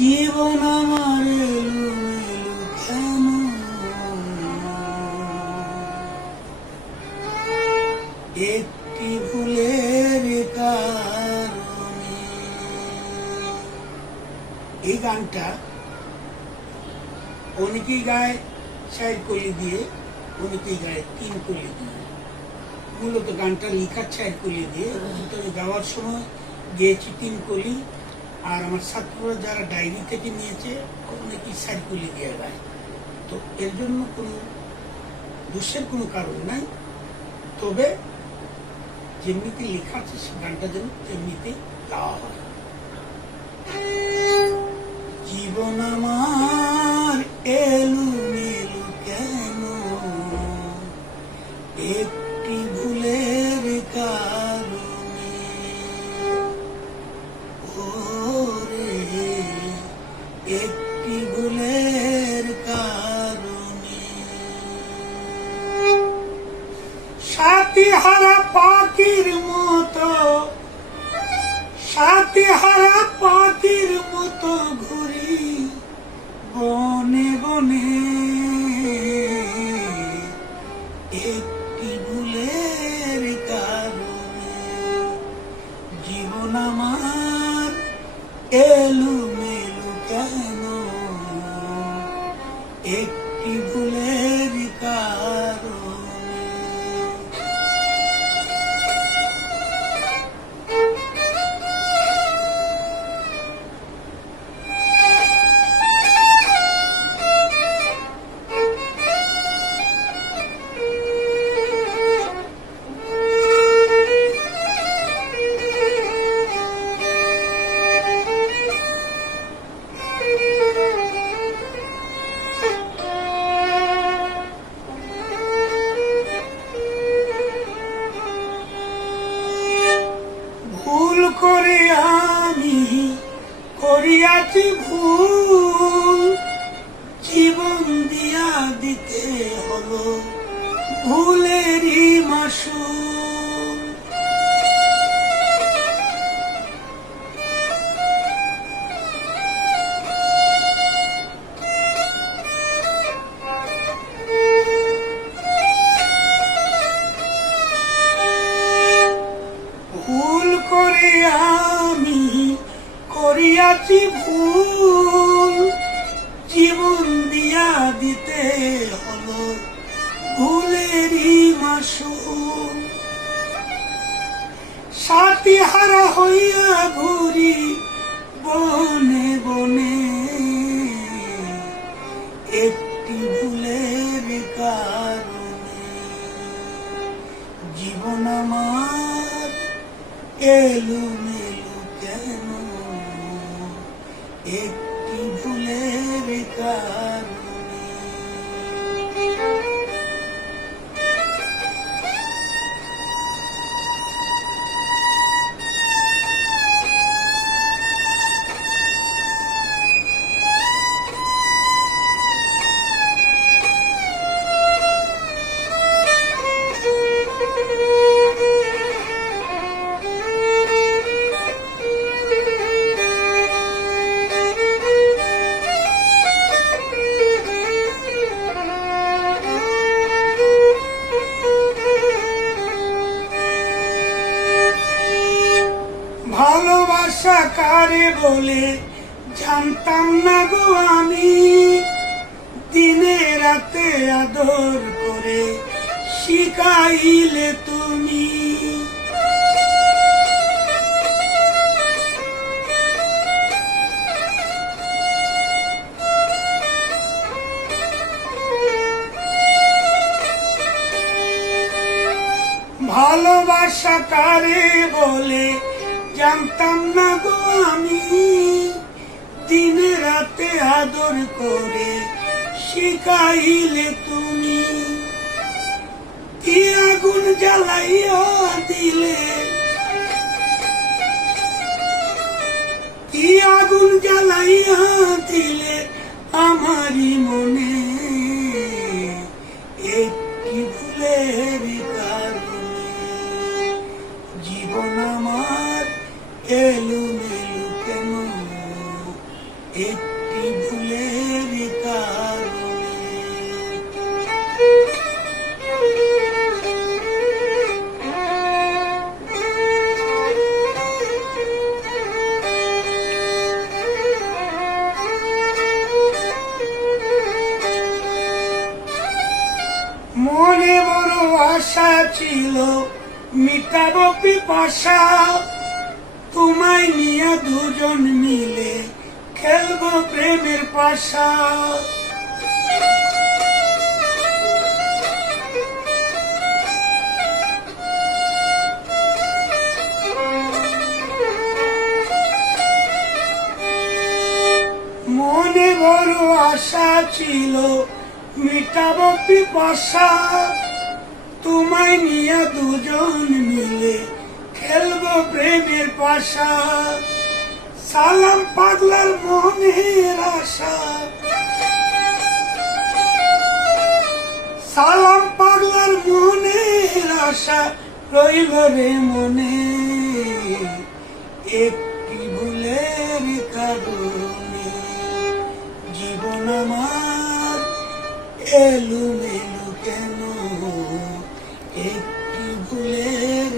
জীবন আমার এলোমেলো কেন, একটি ভুলের কারণে। এই গানটা অনেকেই গায় 4 কলি দিয়ে, অনেকেই গায় 3 কলি দিয়ে। মূলত গানটা লেখার 4 কলি দিয়ে, কিন্তু আমি গাওয়ার সময় গেয়েছি 3 কলি। আর আমার ছাত্ররা যারা ডায়েরি থেকে নিয়েছে অনেকেই 4 কলি দিয়ে গায়। তো এর জন্য কোনো দোষের কোনো কারণ নাই, তবে যেমনিতে লেখা আছে সে গানটা যেন তেমনিতে গাওয়া হয়। জীবন আমার এলোমেলো কেন, একটি ভুলের কারণে। ওরে একটি ভুলের কারণে। সাথী হারা পাখির মতো, সাথী হারা পাখির মতো ঘুরি বনে বনে। একটি ভুলের কারণে জীবন আমার এলোমেলো কেন, একটি ভুলের কারণে। ভুল করে আমি করিয়াছি ভুল, জীবন দিয়া দিতে হলো ভুলেরই মাসুল। ভুল করে আমি করিয়াছি ভুল, জীবন দিয়া দিতে হলো ভুলেরই মাসুল। সাথী হারা হইয়া ঘুরি বনে বনে, একটি ভুলের কারণে জীবন আমার এলোমেলো কেন, একটি ভুলের কারণে। ভালোবাসা কারে বলে জানতাম না গো আমি, দিনে রাতে আদর করে শিখাইলে তুমি। ভালোবাসা কারে বলে জানতাম না গো আমি, দিনে রাতে আদর করে শিখাইলে তুমি। কি আগুন জ্বালাইয়া দিলে, কি আগুন জ্বালাইয়া দিলে আমারই মনে, একটি ভুলের কারণে জীবন আমার এলোমেলো কেন, একটি ভুলের কারণে। মনে বড় আশা ছিল, মিটাবো পিপাসা, তোমায় নিয়ে দুজন মিলে খেলবো প্রেমের পাশা। মনে বড় আশা ছিল, মিটাবো পিপাসা, তোমায় নিয়ে দুজন মিলে খেলবো প্রেমের পাশা। সালাম পাগলার মনের আশা, সালাম পাগলার মনের আশা রইল রে মনে, একটি ভুলের কারণে। জীবন আমার এলুমেলু কেন, একটি ভুলের